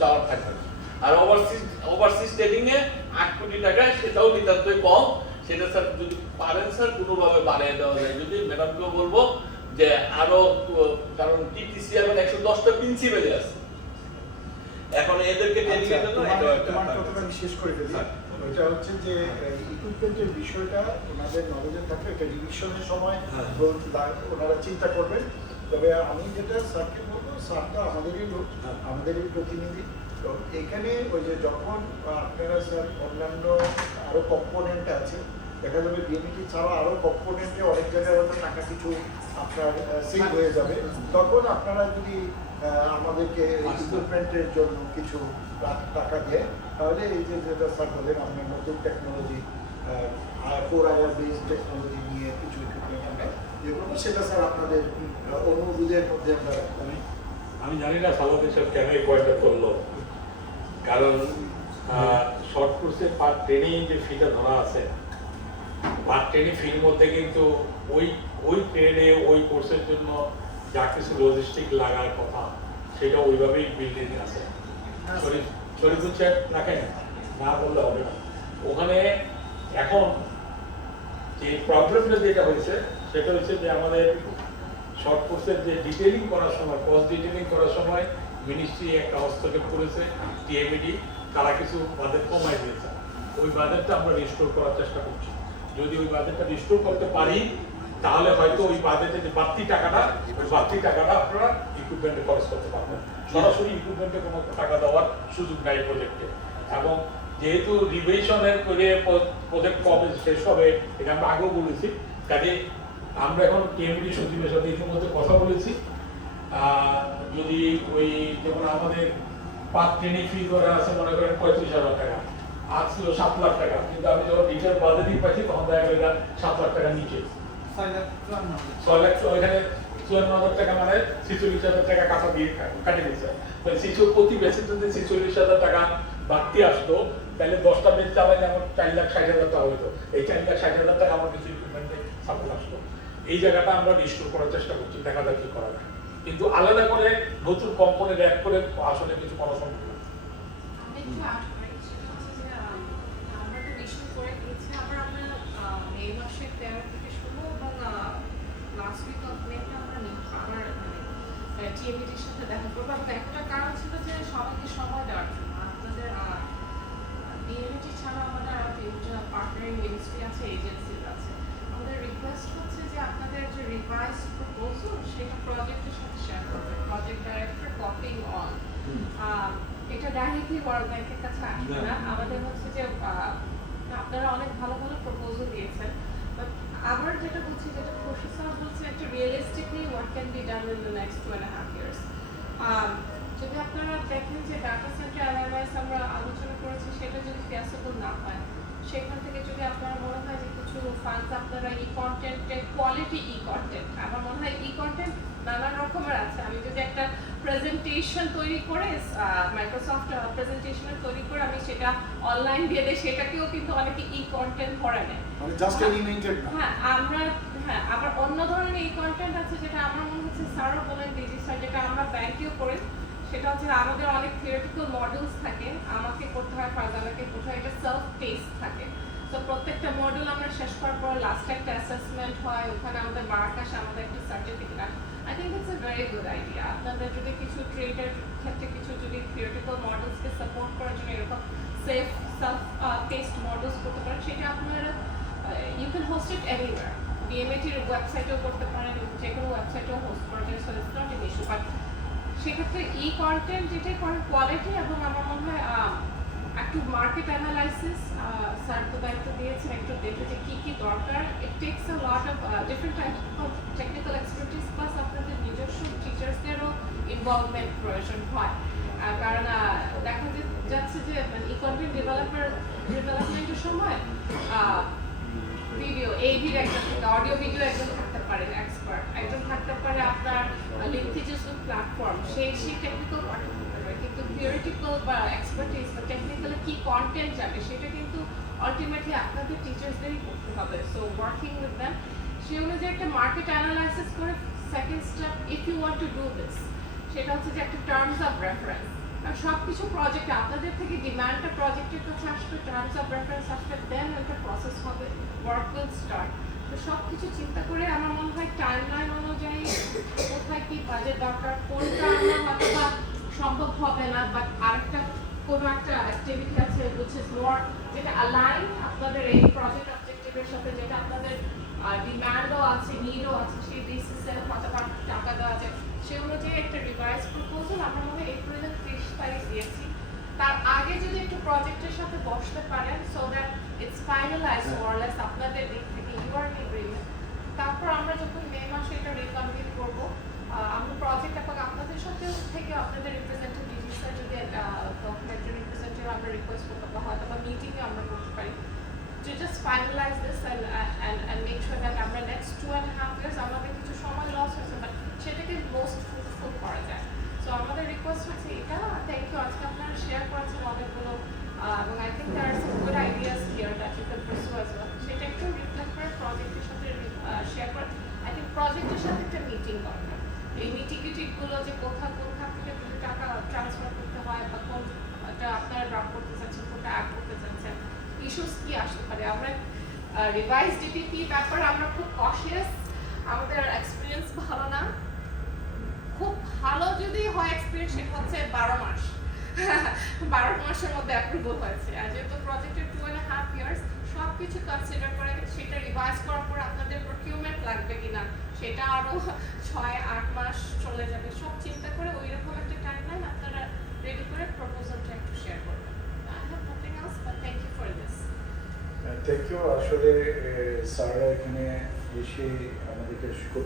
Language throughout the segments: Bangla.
চাওয়ার থাকবে না। আর ওভারসিজ ট্রেডিং এ 8 কোটি টাকা সেটাও নিতান্তই কম, সেটা স্যার যদি পারেন স্যার কোনোভাবে বাড়িয়ে দেওয়া যায়। যদি ম্যাডামকেও বলবো যে আরো, কারণ টিটিসি এখন 110টা প্রিন্সিপালে আছে, এখন এদেরকে ট্রেনিং এর জন্য তোমার কথাটা আমি শেষ করে ফেলি। এটা হচ্ছে যে ইকুইপমেন্টের বিষয়টা ওনাদের নলেজে থাকলে এটা রিভিশনের সময় ওনারা চিন্তা করবেন। তবে আমি যেটা স্যারকে বলবো, স্যারটা আমাদেরই প্রতিনিধি। তো এখানে ওই যে যখন আপনারা স্যার অন্যান্য আরো কম্পোনেন্ট আছে, দেখা যাবে বিএমইটি ছাড়া আরো কম্পোনেন্টে অনেক জায়গায় হয়তো টাকা কিছু আপনার সেভ হয়ে যাবে, তখন আপনারা যদি আমাদেরকে ইকুইপমেন্টের জন্য কিছু টাকা দেয়, তাহলে এই যে যেটা স্যার বলেন আপনার নতুন টেকনোলজি 4IR বেসড টেকনোলজি নিয়ে কিছু ইকুইপমেন্ট আমরা যেগুলো, সেটা স্যার আপনাদের অনুরোধের মধ্যে আমরা আমি জানি না সালাউদ্দিন সাহেব কেন এই পয়েন্টটা করলো, কারণ শর্ট কোর্সের পার ট্রেনিং যে ফিটা ধরা আছে, পার ট্রেনিং ফির মধ্যে কিন্তু ওই ট্রেডে ওই কোর্সের জন্য যা কিছু লজিস্টিক লাগার কথা সেটা ওইভাবেই বিল্ডিং আছে। শরীফুল সাহেব রাখেন না বললে হবে না। ওখানে এখন যে প্রবলেমটা যেটা হয়েছে সেটা হচ্ছে যে আমাদের শর্ট কোর্সের যে ডিটেইলিং করার সময়, কস্ট ডিটেইলিং করার সময় মিনিস্ট্রি একটা হস্তক্ষেপ করেছে, টিএমইডি তারা কিছু বাজেট কমাই দিয়েছে। ওই বাজেটটা আমরা রিস্টোর করার চেষ্টা করছি। যদি ওই বাজেটটা রিস্টোর করতে পারি, তাহলে হয়তো ওই বাজেটে যে বাড়তি টাকাটা, ওই বাড়তি টাকাটা আপনারা ইকুইপমেন্টে খরচ করতে পারবেন। সরাসরি ইকুইপমেন্টে কোনো টাকা দেওয়ার সুযোগ নাই প্রজেক্টে। এবং যেহেতু রিভিশনের করে প্রজেক্ট কবে শেষ হবে এটা আমরা আগেও বলেছি, কাজে আমরা এখন টিএমডি সচিবের সাথে ইতিমধ্যে কথা বলেছি। যদি ওই যেমন আমাদের পার ট্রেনিং ফি করা আছে মনে করেন 35,000 টাকা, আর ছিল 7 লাখ টাকা, কিন্তু আমি যখন ডিটেল বাজেটিং পাইছি তখন দেখা গেল 7 লাখ টাকা নিচে 6 লাখ, ওইখানে 54,000 টাকা মানে 46,000 টাকা কাটা দিয়ে কাটে দিচ্ছে। প্রতি বেসে যদি 46,000 টাকা বাড়তি আসতো, তাহলে 10টা বেচ চালাইলে আমার 4,60,000 টাকা হইতো। এই 4,60,000 টাকা আমার কিছু ইকুইপমেন্টে সাপোর্ট আসতো। এই জায়গাটা আমরা রিস্টোর করার চেষ্টা করছি, দেখা যাক কি করা যায়। কিন্তু আলাদা করে নতুন কোম্পানি অ্যাড করে আসলে কিছু করা সম্ভব না। টিএমইডির সাথে দেখা করবো। একটা কারণ ছিল যে সবাইকে সময় দেওয়ার জন্য। আপনাদের টিএমইডি ছাড়া আমাদের আরো 3টা পার্টনারিং মিনিস্ট্রি আছে, এজেন্সিজ আছে। আমাদের রিকোয়েস্ট হচ্ছে যে আপনাদের যে রিভাইজ প্রপোজাল সেটা প্রজেক্টের সাথে শেয়ার করবেন, প্রজেক্ট ডাইরেক্টর কপিং অন। এটা ডাইরেক্টলি ওয়ার্ল্ড ব্যাংকের কাছে আসবে না। আমাদের হচ্ছে যে আপনারা অনেক ভালো ভালো প্রপোজাল দিয়েছেন, বাট আমার যেটা বলছি, যেটা খুশি স্যার বলছে, একটা realistically what can be done in the next 2.5 years. যদি আপনারা দেখেন যে ডাটা সেন্টার অ্যানালাইস আমরা আলোচনা করেছি, সেটা যদি ফিজিবল না হয়, সেখান থেকে যদি আপনারা মনে হয় যে কিছু ফান্ডস আপনারা ই কন্টেন্টের কোয়ালিটি কন্টেন্ট, আমার মনে হয় কন্টেন্ট নানান রকমের আছে। আমি যদি একটা প্রেজেন্টেশন তৈরি করে মাইক্রোসফট প্রেজেন্টেশন তৈরি করে আমি সেটা অনলাইন দিয়ে দেই, সেটাকেও কিন্তু অনেকে কন্টেন্ট ধরে নেয়। মানে জাস্ট অ্যানিমেটেড না। হ্যাঁ, আবার অন্য ধরনের কন্টেন্ট আছে যেটা আমার মনে হচ্ছে স্যারও বলেন, ডিজি স্যার, যেটা আমরা ব্যাংকেও করি। সেটা হচ্ছে আমাদের অনেক থিওরিটিক্যাল মডেলস থাকে, আমাকে করতে হয়, ফারজানাকে করতে হয়, এটা সেলফ টেস্ট থাকে। তো প্রত্যেকটা মডেল আমরা শেষ করার পর লাস্টে একটা অ্যাসেসমেন্ট হয়, ওখানে আমাদের মার্ক আসে, আমাদের একটা সার্টিফিকেট আসে। I think it's a very good idea. আপনাদের যদি কিছু ট্রেডের ক্ষেত্রে কিছু যদি থিওরিটিক্যাল মডেলসকে সাপোর্ট করার জন্য এরকম সেলফ টেস্ট মডেলস করতে পারেন, সেটা আপনারা you can host it anywhere. বিএমএটির ওয়েবসাইটেও করতে পারেন, যে কোনো ওয়েবসাইটেও হোস্ট করা যায়, so it's not an issue. But সেক্ষেত্রে কন্টেন্ট যেটাই করেন কোয়ালিটি, এবং আমার মনে হয় একটু মার্কেট অ্যানালাইসিস স্যার তো দায়িত্ব দিয়েছেন, একটু দেখে যে কী কী দরকার। ইট tax a lot of different type of technical expertise, plus আপনাদের নিজস্ব টিচার্সদেরও ইনভলভমেন্ট প্রয়োজন হয়। কারণ দেখা যাচ্ছে যে কন্টেন্ট ডেভেলপমেন্টের সময় ভিডিও এইভির একজন থাকে, অডিও ভিডিও একজন থাকতে পারে এক্সপার্ট, একজন থাকতে পারে আপনার লিঙ্কেজেস প্ল্যাটফর্ম, সেই টেকনিক্যাল পার্ট করতে পারে। কিন্তু থিওরিটিক্যাল বা এক্সপার্টিস বা টেকনিক্যালি কি কন্টেন্ট যাবে, সেটা কিন্তু আলটিমেটলি আপনাদের টিচার্সদেরই করতে হবে। সো ওয়ার্কিং উইথ দ্যাম, সেই অনুযায়ী একটা মার্কেট অ্যানালাইসিস করে second step, if you want to do this, সেটা হচ্ছে যে একটা টার্মস অফ রেফারেন্স সবকিছু প্রজেক্ট আপনাদের থেকে ডিমান্ডটা প্রজেক্টের কাছে আসবে, টার্মস অফ রেফারেন্স আসবে, দেন ওইটা প্রসেস হবে, ওয়ার্ক উইল স্টার্ট। তো সব কিছু চিন্তা করে আমার মনে হয় টাইমলাইন অনুযায়ী কোথায় কি বাজেট দরকার, কোনটা আমার হয়তো বা সম্ভব হবে না, বাট আরেকটা কোনো একটা অ্যাক্টিভিটি আছে which is more যেটা অ্যালাইন আপনাদের এই প্রজেক্ট অবজেক্টিভের সাথে, যেটা আপনাদের ডিমান্ডও আছে, নিডও আছে, সেই বেসিসে হয়তো বা টাকা দেওয়া যায়, সেই অনুযায়ী একটা রিভাইজ প্রপোজাল আমরা মনে হয় এপ্রিলের 30 তারিখ দিয়েছি। তার আগে যদি একটু প্রজেক্টের সাথে বসতে পারেন সো দ্যাট ইটস ফাইনালাইজ মোরলেস আপনাদের দিক থেকে ইউর এগ্রিমেন্ট, তারপর আমরা যখন মে মাসে এটা রিকনভিন করবো, আমরা প্রজেক্ট এবং আপনাদের সাথে থেকে আপনাদের রিপ্রেজেন্টেটিভ ডিজিটাল যদি একজন রিপ্রেজেন্টেটিভ আমরা রিকোয়েস্ট করতে পারি, হয়তো বা মিটিংয়ে আমরা করতে পারি to just finalize this and make sure that আমরা next 2.5 years আমাদের কিছু সময় লস হয়েছে বাট সেটাকে মোস্ট ফ্রুটফুল করা যায়। সো আমাদের রিকোয়েস্ট হচ্ছে এটা। থ্যাংক ইউ, আজকে আপনারা শেয়ার করেছেন অনেকগুলো এবং I think there are some good ideas here that you can pursue as well. সেটা একটু রিফ্লেক্ট করে প্রজেক্টের সাথে শেয়ার করে আই থিঙ্ক প্রজেক্টের সাথে একটা মিটিং দরকার। এই মিটিংগুলো যে কোথা থেকে যদি টাকা ট্রান্সফার করতে হয় বা কোনটা আপনারা ড্রপ করতে চাচ্ছেন, কোনটা অ্যাড করতে চাচ্ছেন, ইস্যুস কি আসতে পারে। আমরা রিভাইজ ডিপিপি ব্যাপারে আমরা খুব কশিয়াস, আমাদের এক্সপিরিয়েন্স ভালো না। খুব ভালো যদি হয় এক্সপিরিয়েন্স সেটা হচ্ছে 12 মাস 12 মাসের মধ্যে অ্যাপ্রুভাল হয়েছে। আর যেহেতু প্রজেক্টের 2.5 ইয়ার্স সব কিছু কনসিডার করে সেটা রিভাইজ করার পর আপনাদের প্রকিউরমেন্ট লাগবে কিনা সেটা আরও 6-8 মাস চলে যাবে, সব চিন্তা করে ওই রকম একটা টাইমলাইন আপনারা রেডি করে প্রপোজালটা একটু শেয়ার করবেন। I have nothing else but thank you for this. Thank you. আসলে স্যাররা এখানে এসে আমাদেরকে খুব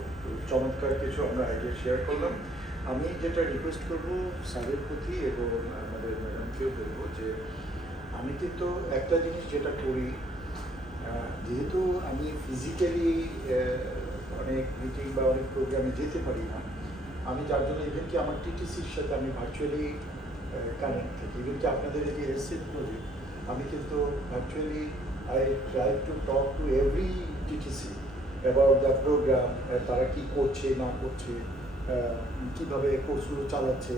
চমৎকার কিছু আমরা আইডিয়া শেয়ার করলাম। আমি যেটা রিকোয়েস্ট করব স্যারের প্রতি এবং আমাদের ম্যাডামকেও বলবো যে আমি কিন্তু একটা জিনিস যেটা করি, যেহেতু আমি ফিজিক্যালি অনেক মিটিং বা অনেক প্রোগ্রামে যেতে পারি না, আমি যার জন্য ইভেন কি আমার টিটিসির সাথে আমি ভার্চুয়ালি কানেক্ট থাকি। ইভেন কি আপনাদের এই যে এসএন প্রজেক্ট, আমি কিন্তু virtually I try to talk to every TTC about the program, তারা কি করছে না করছে, কিভাবে কোর্সগুলো চালাচ্ছে।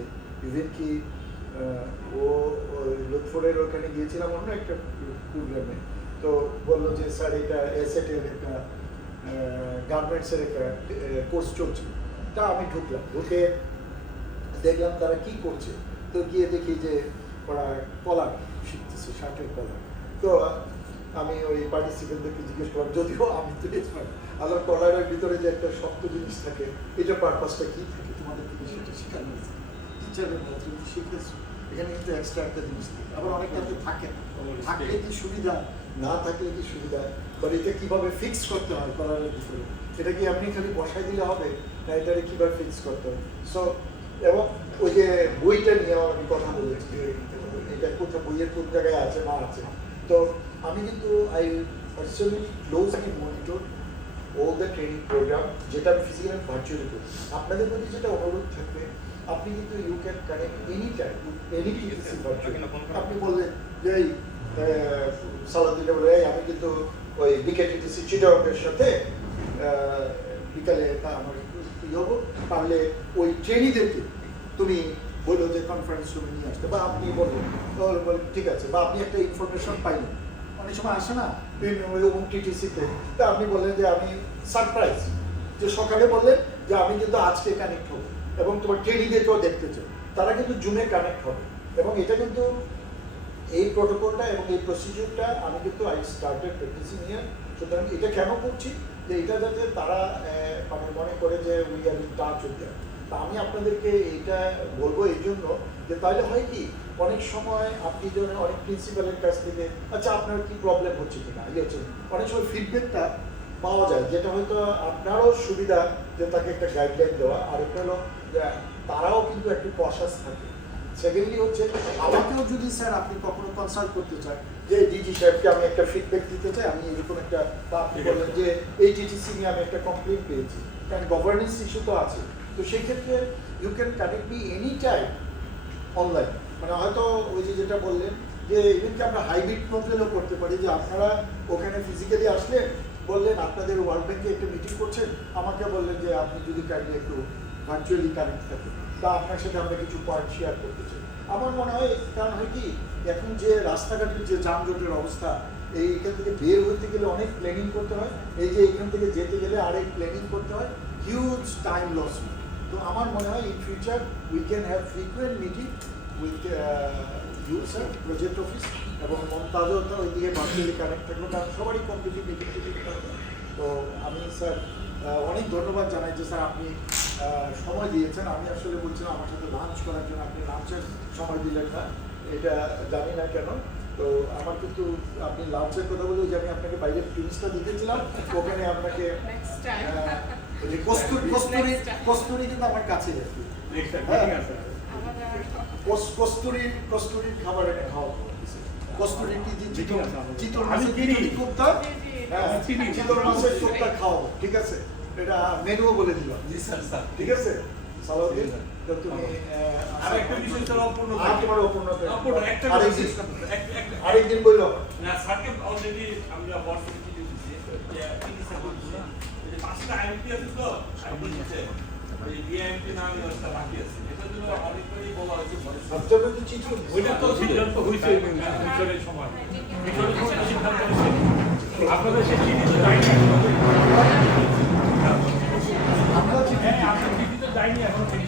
ইভেন কি ও লোকফোরের ওখানে গিয়েছিলাম অন্য একটা প্রোগ্রামে, তো বললো যে স্যার এটা এসএটের একটা গার্মেন্টসের একটা কোর্স চলছে। তা আমি ঢুকে দেখলাম তারা কি করছে, তো গিয়ে দেখি যে ওরা কলার শিখতেছে, শার্টের কলার। তো আমি ওই পার্টিসিপেন্টদেরকে জিজ্ঞেস করলাম, যদিও আমি তো এক্সপার্ট, আল্লাহ কলারের ভিতরে যে একটা শক্ত জিনিস থাকে, এটা পারপাসটা কী থাকে তোমাদের থেকে সেটা শেখানো হয়েছে। টিচারের মতো তুমি শিখেছো, এখানে কিন্তু এক্সট্রা একটা জিনিস থাকে। আবার অনেক ক্ষেত্রে থাকে না, থাকলে কি সুবিধা, না থাকলে কি সুবিধা, বা এটা কীভাবে ফিক্স করতে হয় কলারের ভিতরে, এটা কি আপনি খালি বসাই দিলে হবে না, এটারে কীভাবে ফিক্স করতে হয়। সো এবং ওই যে বইটা নিয়ে আমি কথা বলেছি যে এটা কোথাও বইয়ের কোন জায়গায় আছে না আছে। তো আমি কিন্তু I personally closely monitor all the training program, যেটা আমি ফিজিক্যাল অ্যান্ড ভার্চুয়ালি করি। আপনাদের প্রতি যেটা অনুরোধ থাকবে, আপনি কিন্তু you can connect any time any TTC virtually. আপনি বললেন যে এই সালাদিনে বলে আমি কিন্তু ওই বিকেটিটিসি চিটাগংয়ের সাথে বিকালে আমার হবো, তাহলে ওই ট্রেনিদেরকে তুমি বললো যে কনফারেন্স রুমে নিয়ে আসতে, বা আপনি বললেন ঠিক আছে, বা আপনি একটা ইনফরমেশন পাইলেন, অনেক সময় আসে না টিটিসিতে, তা আপনি বললেন যে আমি সারপ্রাইজ, যে সকালে বললেন যে আমি কিন্তু আজকে কানেক্ট হবো এবং তোমার ট্রেনিংদেরকেও দেখতে চাই, তারা কিন্তু জুমে কানেক্ট হবে। এবং এটা কিন্তু এই প্রোটোকলটা এবং এই প্রসিডিউরটা আমি কিন্তু আই স্টার্টেড প্র্যাকটিসিং হিয়ার। সুতরাং এটা কেন করছি, যে এটা যাতে তারা মানে মনে করে যে we are in touch with them. তা আমি আপনাদেরকে এইটা বলবো এই জন্য যে তাহলে হয় কি, অনেক সময় আপনি যখন অনেক প্রিন্সিপালের কাছ থেকে আচ্ছা আপনার কি প্রবলেম হচ্ছে কিনা হচ্ছে, অনেক সময় ফিডব্যাকটা পাওয়া যায়, যেটা হয়তো আপনারও সুবিধা যে তাকে একটা গাইডলাইন দেওয়া, আর একটা হলো তারাও কিন্তু একটু কশাস থাকে। সেকেন্ডলি হচ্ছে আমাকেও যদি স্যার আপনি কখনো কনসাল্ট করতে চান যে ডিজি সাহেবকে আমি একটা ফিডব্যাক দিতে চাই, আমি এরকম একটা, বা আপনি বললেন যে এই টিটিসি নিয়ে আমি একটা কমপ্লেন পেয়েছি, কারণ গভর্নেন্স ইস্যু তো আছে, তো সেই ক্ষেত্রে you can connect me any time online. মানে হয়তো ওই যে যেটা বললেন যে ইভেন কি আমরা হাইব্রিড মডেলও করতে পারি, যে আপনারা ওখানে ফিজিক্যালি আসলেন, বললেন আপনাদের ওয়ার্ল্ড ব্যাংকে একটা মিটিং করছেন, আমাকে বললেন যে আপনি যদি কাইন্ডলি একটু ভার্চুয়ালি কানেক্ট থাকেন, তা আপনার সাথে আমরা কিছু পয়েন্ট শেয়ার করতে চাই। আমার মনে হয় কারণ হয় কি এখন যে রাস্তাঘাটের যে যানজটের অবস্থা এইখান থেকে বের হতে গেলে অনেক প্ল্যানিং করতে হয়, এই যে এখান থেকে যেতে গেলে আরেক প্ল্যানিং করতে হয়, হিউজ টাইম লস। তো আমার মনে হয় in future we can have frequent meeting with you sir project office এবং মমতাজও তো ওইদিকে ভার্চুয়ালি কানেক্ট থাকলো, কারণ সবারই কম্পিটিভ মিটিং টিটিং থাকবে। তো আমি স্যার অনেক ধন্যবাদ জানাই যে স্যার আপনি সময় দিয়েছেন। আমি আসলে বলছিলাম আমার সাথে লাঞ্চ করার জন্য, আপনি লাঞ্চের সময় দিলেন না, এটা জানি না কেন। তো আমার কিন্তু আপনি লাঞ্চের কথা বলে যে আমি আপনাকে বাইরের প্রিন্সটা দেখেছিলাম, ওখানে আপনাকে নেক্সট টাইম যে কস্তুরি কিন্তু আমার কাছে আর কি। কস্তুরির খাবার এনে খাওয়া কস্তুরি কি যে চিতল মাছের কোপ্তা, হ্যাঁ চিতল মাছের কোপ্তা খাওয়াবো, ঠিক আছে? এটা মেনুও বলে দিলাম। জি স্যার স্যার ঠিক আছে সালাউদ্দিন, তো তুমি আরেকটা বিষয় স্যার অপূর্ণ তোমার অপূর্ণ একটা আরেকদিন বললো না স্যারকে অলরেডি আমরা হোয়াটসঅ্যাপে কি দিয়েছি যে স্যার বলছি যে পাঁচটা আইএমপি আছে তো আইএমপি আছে এই ডিএমপি নামে একটা বাকি আছে, এটা জন্য অনেকটাই বলা হয়েছে সবচেয়ে তো চিত্র ওইটা তো সিদ্ধান্ত হয়েছে মিশনের সময়, মিশনের সময় সিদ্ধান্ত হয়েছে। আপনাদের সে চিঠি তো যায়নি।